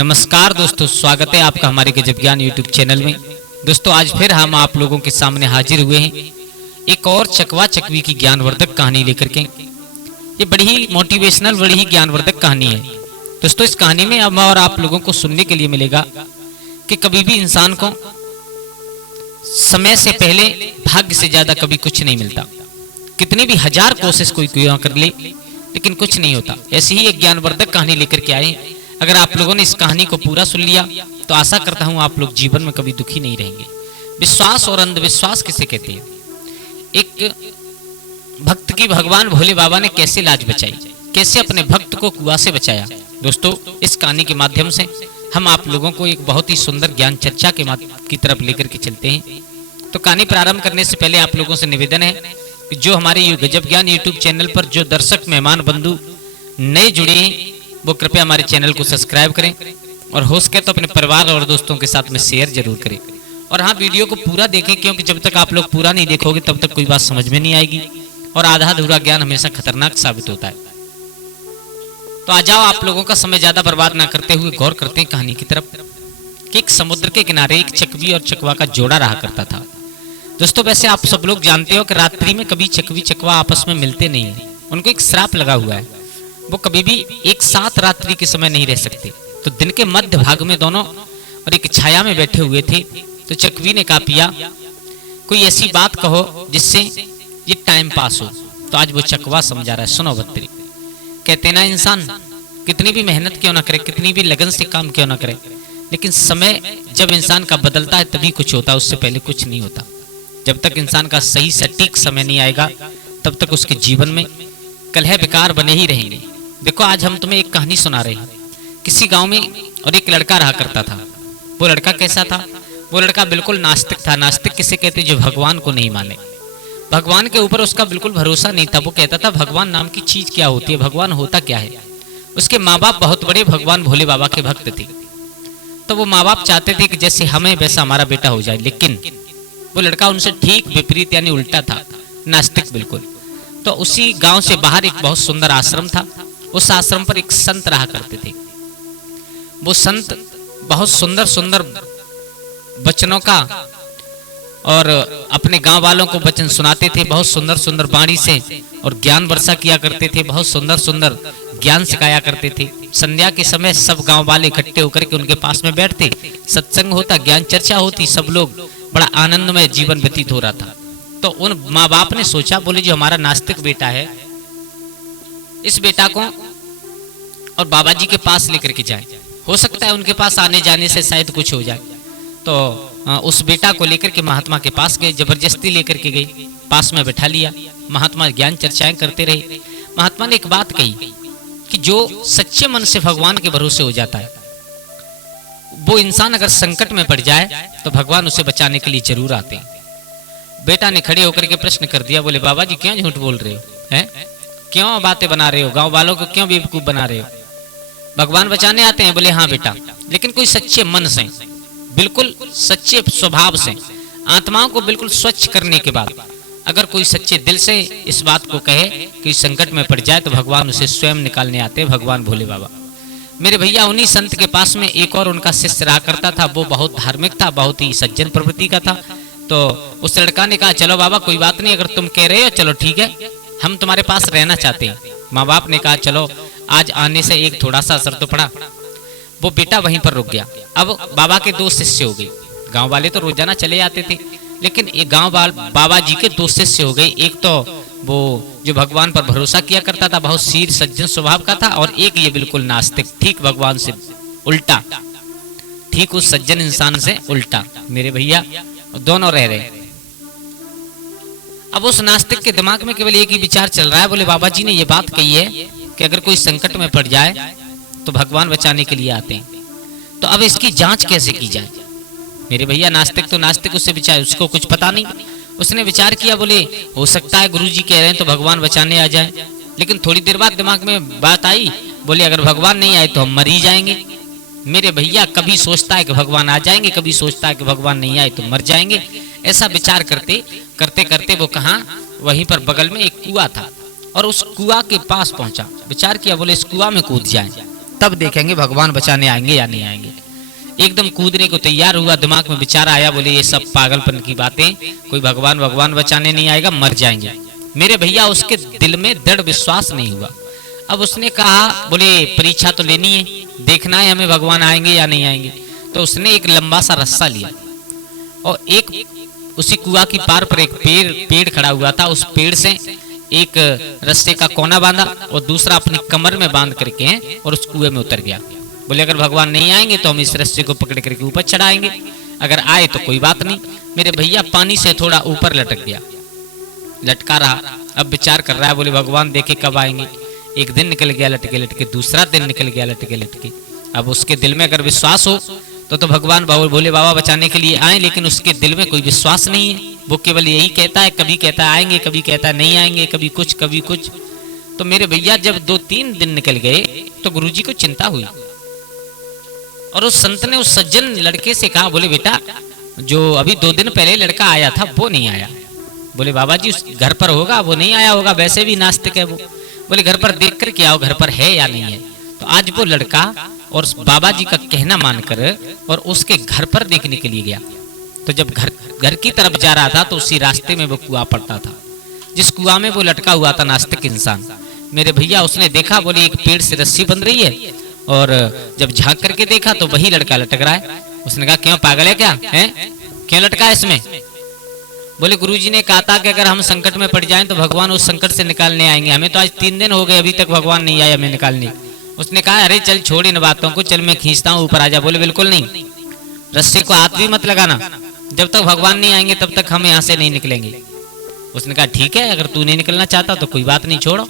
नमस्कार दोस्तों, स्वागत है आपका हमारे गजब ज्ञान यूट्यूब चैनल में। दोस्तों आज फिर हम आप लोगों के सामने हाजिर हुए हैं एक और चकवा चकवी की ज्ञानवर्धक कहानी लेकर के। ये बड़ी ही मोटिवेशनल, बड़ी ही ज्ञानवर्धक कहानी है। दोस्तों इस कहानी में अब और आप लोगों को सुनने के लिए मिलेगा कि कभी भी इंसान को समय से पहले भाग्य से ज्यादा कभी कुछ नहीं मिलता। कितनी भी हजार कोशिश कोई क्यों कर ले लेकिन कुछ नहीं होता। ऐसी ही एक ज्ञानवर्धक कहानी लेकर के आए। अगर आप लोगों ने इस कहानी को पूरा सुन लिया तो आशा करता हूं आप लोग जीवन में कभी दुखी नहीं रहेंगे। विश्वास और अंधविश्वास किसे कहते हैं? एक भक्त की भगवान भोले बाबा ने कैसे लाज बचाई, कैसे अपने भक्त को कुआं से बचाया। दोस्तों इस कहानी के माध्यम से हम आप लोगों को एक बहुत ही सुंदर ज्ञान चर्चा की तरफ लेकर के चलते हैं। तो कहानी प्रारंभ करने से पहले आप लोगों से निवेदन है कि जो हमारे गजब ज्ञान यूट्यूब चैनल पर जो दर्शक मेहमान बंधु नए जुड़े हैं वो कृपया हमारे चैनल को सब्सक्राइब करें और हो सके तो अपने परिवार और दोस्तों के साथ में शेयर जरूर करें। और हाँ, वीडियो को पूरा देखें क्योंकि जब तक आप लोग पूरा नहीं देखोगे तब तक कोई बात समझ में नहीं आएगी और आधा अधूरा ज्ञान हमेशा खतरनाक साबित होता है। तो आ जाओ, आप लोगों का समय ज्यादा बर्बाद ना करते हुए गौर करते हैं कहानी की तरफ। कि एक समुद्र के किनारे एक चकवी और चकवा का जोड़ा रहा करता था। दोस्तों वैसे आप सब लोग जानते हो कि रात्रि में कभी चकवी चकवा आपस में मिलते नहीं है। उनको एक श्राप लगा हुआ है, वो कभी भी एक साथ रात्रि के समय नहीं रह सकते। तो दिन के मध्य भाग में दोनों और एक छाया में बैठे हुए थे। तो चकवी ने कहा, पिया कोई ऐसी बात कहो जिससे ये टाइम पास हो। तो आज वो चकवा समझा रहा है, सुनो बत्तरी। कहते ना इंसान कितनी भी मेहनत क्यों ना करे, कितनी भी लगन से काम क्यों ना करे, लेकिन समय जब इंसान का बदलता है तभी कुछ होता है, उससे पहले कुछ नहीं होता। जब तक इंसान का सही सटीक समय नहीं आएगा तब तक उसके जीवन में कलह विकार बने ही रहेंगे। देखो आज हम तुम्हें एक कहानी सुना रहे हैं। किसी गांव में और एक लड़का रहा करता था। वो लड़का कैसा था? वो लड़का बिल्कुल नास्तिक था। नास्तिक किसे कहते? जो भगवान को नहीं माने, भगवान के ऊपर उसका बिल्कुल भरोसा नहीं था। वो कहता था भगवान नाम की चीज क्या होती है, भगवान होता क्या है। उसके माँ बाप बहुत बड़े भगवान भोले बाबा के भक्त थे। तो वो माँ बाप चाहते थे कि जैसे हमें वैसा हमारा बेटा हो जाए, लेकिन वो लड़का उनसे ठीक विपरीत यानी उल्टा था, नास्तिक बिल्कुल। तो उसी गांव से बाहर एक बहुत सुंदर आश्रम था। उस आश्रम पर एक संत रहा करते थे। वो संत बहुत सुंदर सुंदर वचनों का और अपने गांव वालों को वचन सुनाते थे, बहुत सुंदर सुंदर वाणी से, और ज्ञान वर्षा किया करते थे, बहुत सुंदर सुंदर ज्ञान सिखाया करते थे। संध्या के समय सब गांव वाले इकट्ठे होकर के उनके पास में बैठते, सत्संग होता, ज्ञान चर्चा होती, सब लोग बड़ा आनंदमय जीवन व्यतीत हो रहा था। तो उन माँ बाप ने सोचा, बोले जो हमारा नास्तिक बेटा है इस बेटा को और बाबा जी के पास लेकर के जाए, हो सकता है उनके पास आने जाने से शायद कुछ हो जाए। तो उस बेटा को लेकर के महात्मा के पास गए, जबरदस्ती लेकर के गए, पास में बैठा लिया। महात्मा ज्ञान चर्चाएं करते रहे। महात्मा ने एक बात कही कि जो सच्चे मन से भगवान के भरोसे हो जाता है वो इंसान अगर संकट में पड़ जाए तो भगवान उसे बचाने के लिए जरूर आते हैं। बेटा ने खड़े होकर के प्रश्न कर दिया, बोले बाबा जी क्यों झूठ बोल रहे हो, हैं क्यों बातें बना रहे हो, गांव वालों को क्यों बेवकूफ बना रहे हो, भगवान बचाने आते हैं। बोले हाँ बेटा, लेकिन कोई सच्चे मन से, बिल्कुल सच्चे स्वभाव से, आत्माओं को बिल्कुल स्वच्छ करने के बाद अगर कोई सच्चे दिल से इस बात को कहे कि संकट में पड़ जाए तो भगवान उसे स्वयं निकालने आते हैं, भगवान भोले बाबा। मेरे भैया उन्हीं संत के पास में एक और उनका शिष्य रहा करता था। वो बहुत धार्मिक था, बहुत ही सज्जन प्रवृत्ति का था। तो उस लड़का ने कहा, चलो बाबा कोई बात नहीं, अगर तुम कह रहे हो चलो ठीक है, हम तुम्हारे पास रहना चाहते हैं। माँ बाप ने कहा चलो, आज आने से एक थोड़ा सा असर तो पड़ा। वो बेटा वहीं पर रुक गया। अब बाबा के दो शिष्य हो गए। गांव वाले तो रोजाना चले जाते थे, लेकिन ये गांव बाबा जी के दो शिष्य हो गए। एक तो वो जो भगवान पर भरोसा किया करता था, बहुत शीर सज्जन स्वभाव का था, और एक ये बिल्कुल नास्तिक, ठीक भगवान से उल्टा, ठीक उस सज्जन इंसान से उल्टा। मेरे भैया दोनों रह रहे। अब उस नास्तिक के दिमाग में केवल एक ही विचार चल रहा है, बोले बाबा जी ने ये बात कही है कि अगर कोई संकट में पड़ जाए तो भगवान बचाने के लिए आते हैं, तो अब इसकी जांच कैसे की जाए। मेरे भैया नास्तिक तो नास्तिक, उससे विचार, उसको कुछ पता नहीं। उसने विचार किया, बोले हो सकता है गुरुजी कह रहे हैं तो भगवान बचाने आ जाए। लेकिन थोड़ी देर बाद दिमाग में बात आई, बोले अगर भगवान नहीं आए तो हम मर ही जाएंगे। मेरे भैया कभी सोचता है कि भगवान आ जाएंगे, कभी सोचता है कि भगवान नहीं आए तो मर जाएंगे। ऐसा विचार करते करते करते वो कहा, वहीं पर बगल में एक कुआं था और उस कुआं के पास पहुंचा। विचार किया, बोले इस कुआं में कूद जाए। तब देखेंगे भगवान बचाने आएंगे या नहीं आएंगे। एकदम कूदने को तैयार हुआ, दिमाग में विचार आया, बोले ये सब पागलपन की बातें, कोई भगवान भगवान बचाने नहीं आएगा, मर जाएंगे। मेरे भैया उसके दिल में दृढ़ विश्वास नहीं हुआ। अब उसने कहा, बोले परीक्षा तो लेनी है, देखना है हमें भगवान आएंगे या नहीं आएंगे। तो उसने एक लंबा सा रस्सा लिया और एक उसी कुआं की पार पर एक पेड़ खड़ा हुआ था, उस पेड़ से एक रस्से का कोना बांधा और दूसरा अपनी कमर में बांध करके और उस कुएं में उतर गया। बोले अगर भगवान नहीं आएंगे तो हम इस रस्से को पकड़ करके ऊपर चढ़ाएंगे, अगर आए तो कोई बात नहीं। मेरे भैया पानी से थोड़ा ऊपर लटक गया, लटका रहा। अब विचार कर रहा है, बोले भगवान देखे कब आएंगे। एक दिन निकल गया लटके लटके, दूसरा दिन निकल गया लटके लटके। अब उसके दिल में अगर विश्वास हो तो भगवान भोले बाबा बचाने के लिए आए, लेकिन उसके दिल में कोई विश्वास नहीं है। वो केवल यही कहता है, कभी कहता है आएंगे, कभी कहता है नहीं आएंगे, कभी कुछ कभी कुछ। तो मेरे भैया जब 2-3 दिन निकल गए तो गुरुजी को चिंता हुई और उस संत ने उस सज्जन लड़के से कहा, बोले बेटा जो अभी 2 दिन पहले लड़का आया था वो नहीं आया। बोले बाबा जी उस घर पर होगा, वो नहीं आया होगा, वैसे भी नास्तिक है वो। बोले घर पर देख कर के आओ, घर पर है या नहीं है। तो आज वो लड़का और बाबा जी का कहना मानकर और उसके घर पर देखने के लिए गया। तो जब घर की तरफ जा रहा था तो उसी रास्ते में वो कुआं पड़ता था, जिस कुआं में वो लटका हुआ था नास्तिक इंसान। मेरे भैया उसने देखा, बोले एक पेड़ से रस्सी बंध रही है, और जब झांक करके देखा तो वही लड़का लटक रहा है। उसने कहा क्यों पागल है क्या है, क्यों लटका है इसमें। बोले गुरुजी ने कहा था कि अगर हम संकट में पड़ जाएं तो भगवान उस संकट से निकालने आएंगे, हमें तो आज 3 दिन हो गए अभी तक भगवान नहीं आए हमें निकालने। उसने कहा अरे चल छोड़ इन बातों को, चल मैं खींचता हूँ ऊपर आ जा। बोले बिल्कुल नहीं, रस्सी को हाथ भी मत लगाना, जब तक भगवान नहीं आएंगे तब तक हम यहाँ से नहीं निकलेंगे। उसने कहा ठीक है, अगर तू नहीं निकलना चाहता तो कोई बात नहीं, छोड़ो।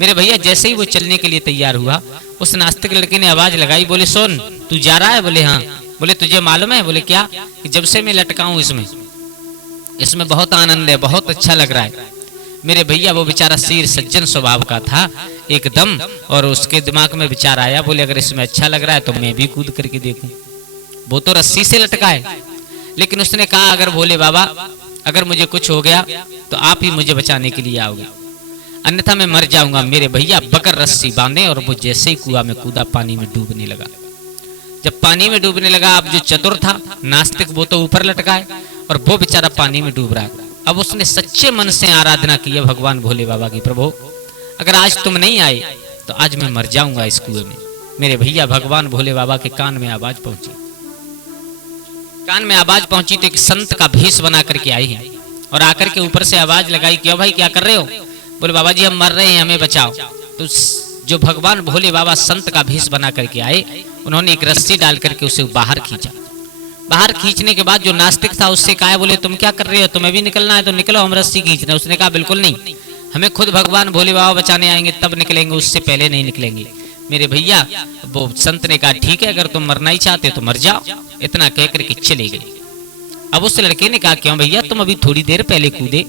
मेरे भैया जैसे ही वो चलने के लिए तैयार हुआ, उस नास्तिक लड़के ने आवाज लगाई, बोले सुन तू जा रहा है। बोले हाँ। बोले तुझे मालूम है। बोले क्या। कि जब से मैं लटका हूं इसमें बहुत आनंद है, बहुत अच्छा लग रहा है। मेरे भैया वो बेचारा सिर सज्जन स्वभाव का था एकदम, और उसके दिमाग में विचार आया, बोले अगर इसमें अच्छा लग रहा है तो मैं भी कूद करके देखूं। वो तो रस्सी से लटका है, लेकिन उसने कहा अगर भोले बाबा अगर मुझे कुछ हो गया तो आप ही मुझे बचाने के लिए आओगे, अन्यथा मैं मर जाऊंगा। मेरे भैया बकर रस्सी बांधे और वो जैसे ही कुआं में कूदा पानी में डूबने लगा। जब पानी में डूबने लगा, अब जो चतुर था नास्तिक वो तो ऊपर लटका है और वो बेचारा पानी में डूब रहा है। अब उसने सच्चे मन से आराधना की है भगवान भोले बाबा की, प्रभु अगर आज तुम नहीं आए तो आज मैं मर जाऊंगा इस कुएं में। मेरे भैया भगवान भोले बाबा के कान में आवाज पहुंची, तो एक संत का भेष बना करके आए हैं और आकर के ऊपर से आवाज लगाई, क्यों भाई क्या कर रहे हो। बोले बाबा जी हम मर रहे हैं, हमें बचाओ। तो जो भगवान भोले बाबा संत का भेष बना करके आए, उन्होंने एक रस्सी डाल करके उसे बाहर खींचा। बाहर खींचने के बाद जो नास्तिक था उससे कहा, बोले तुम क्या कर रहे हो, तुम्हें भी निकलना है तो निकलो, हम रस्सी खींच रहे। उसने कहा बिल्कुल नहीं, हमें खुद भगवान भोले बाबा बचाने आएंगे तब निकलेंगे, उससे पहले नहीं निकलेंगे। मेरे भैया वो संत ने कहा ठीक है, अगर तुम मरना ही चाहते तो मर जाओ। इतना कह करके चले गए। अब उस लड़के ने कहा क्यों भैया, तुम अभी थोड़ी देर पहले कूदे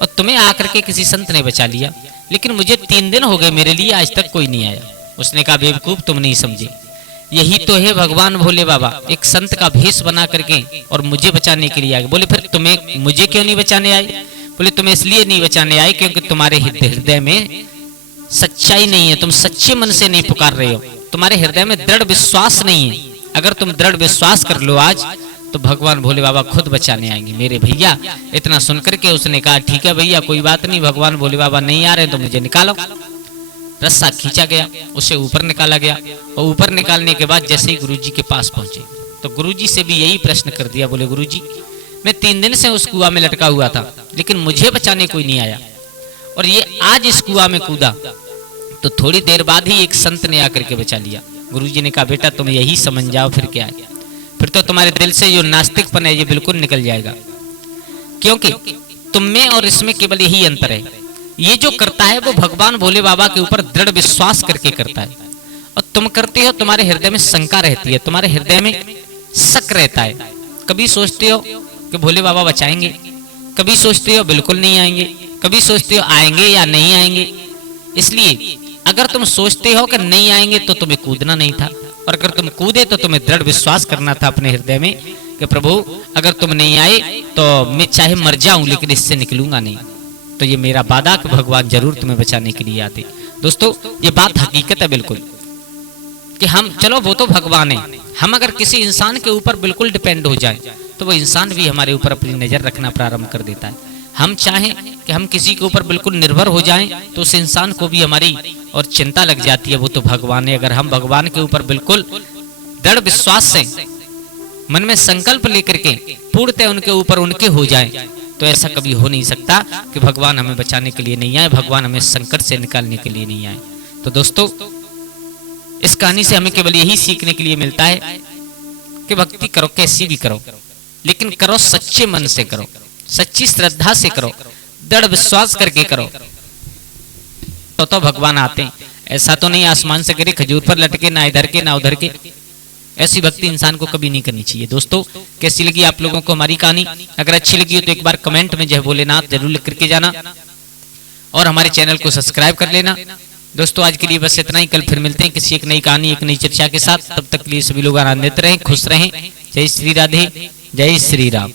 और तुम्हें आकर के किसी संत ने बचा लिया, लेकिन मुझे 3 दिन हो गए मेरे लिए आज तक कोई नहीं आया। उसने कहा बेवकूफ तुम नहीं समझे, यही तो है भगवान भोले बाबा, एक संत का भेष बना करके और मुझे बचाने के लिए आए। बोले फिर तुम्हें मुझे क्यों नहीं बचाने आए। बोले तुम्हें इसलिए नहीं बचाने आए क्योंकि तुम्हारे हृदय में सच्चाई नहीं है, तुम सच्चे मन से नहीं पुकार रहे हो, तुम्हारे हृदय में दृढ़ विश्वास नहीं है। अगर तुम दृढ़ विश्वास कर लो आज तो भगवान भोले बाबा खुद बचाने आएंगे। मेरे भैया इतना सुनकर के उसने कहा ठीक है भैया कोई बात नहीं, भगवान भोले बाबा नहीं आ रहे तो मुझे निकालो। रस्सा खींचा गया, उसे ऊपर निकाला गया और ऊपर निकालने के बाद जैसे ही गुरुजी के पास पहुंचे तो गुरुजी से भी यही प्रश्न कर दिया। बोले गुरुजी मैं 3 दिन से उस कुआं में लटका हुआ था, लेकिन मुझे बचाने कोई नहीं आया, और ये आज इस कुआं में कूदा तो थोड़ी देर बाद ही एक संत ने आकर के बचा लिया। गुरुजी ने कहा बेटा तुम यही समझ जाओ, फिर क्या है, फिर तो तुम्हारे दिल से जो नास्तिकपन है ये बिल्कुल निकल जाएगा, क्योंकि तुम में और इसमें केवल यही अंतर है। ये जो करता है वो भगवान भोले बाबा के ऊपर दृढ़ विश्वास करके करता है, और तुम करते हो तुम्हारे हृदय में शंका रहती है, तुम्हारे हृदय में शक रहता है। कभी सोचते हो कि भोले बाबा बचाएंगे, कभी सोचते हो बिल्कुल नहीं आएंगे, कभी सोचते हो आएंगे या नहीं आएंगे। इसलिए अगर तुम सोचते हो कि नहीं आएंगे तो तुम्हें कूदना नहीं था, और अगर तुम कूदे तो तुम्हें दृढ़ विश्वास करना था अपने हृदय में कि प्रभु अगर तुम नहीं आए तो मैं चाहे मर जाऊं लेकिन इससे निकलूंगा नहीं। तो ये मेरा वादा कि भगवान जरूर तुम्हें बचाने के लिए आते। दोस्तों ये बात हकीकत है बिल्कुल। कि हम चलो वो तो भगवान है, हम अगर किसी इंसान के ऊपर बिल्कुल डिपेंड हो जाए तो वो इंसान भी हमारे ऊपर अपनी नज़र रखना प्रारंभ कर देता है। हम चाहें कि हम किसी के ऊपर बिल्कुल निर्भर हो जाएं तो उस इंसान को भी हमारी और चिंता लग जाती है, वो तो भगवान है। अगर हम भगवान के ऊपर बिल्कुल दृढ़ विश्वास से मन में संकल्प लेकर के पूर्णतः उनके ऊपर उनके हो जाए तो ऐसा कभी हो नहीं सकता कि भगवान हमें बचाने के लिए नहीं आए, भगवान हमें संकट से निकालने के लिए नहीं आए। तो दोस्तों, इस कहानी से हमें केवल यही सीखने के लिए मिलता है कि भक्ति करो, कैसी भी करो, लेकिन करो सच्चे मन से करो, सच्ची श्रद्धा से करो, दृढ़ विश्वास करके करो तो भगवान आते हैं। ऐसा तो नहीं आसमान से गिरे खजूर पर लटके, ना इधर के ना उधर के। ऐसी भक्ति इंसान को कभी नहीं करनी चाहिए। दोस्तों, कैसी लगी आप लोगों को हमारी कहानी? अगर अच्छी लगी हो तो एक बार कमेंट में जय भोलेनाथ जरूर लिख करके जाना और हमारे चैनल को सब्सक्राइब कर लेना। दोस्तों, आज के लिए बस इतना ही। कल फिर मिलते हैं किसी एक नई कहानी, एक नई चर्चा के साथ। तब तक के लिए सभी लोग आनंदित रहें, खुश रहें। जय श्री राधे, जय श्री राम।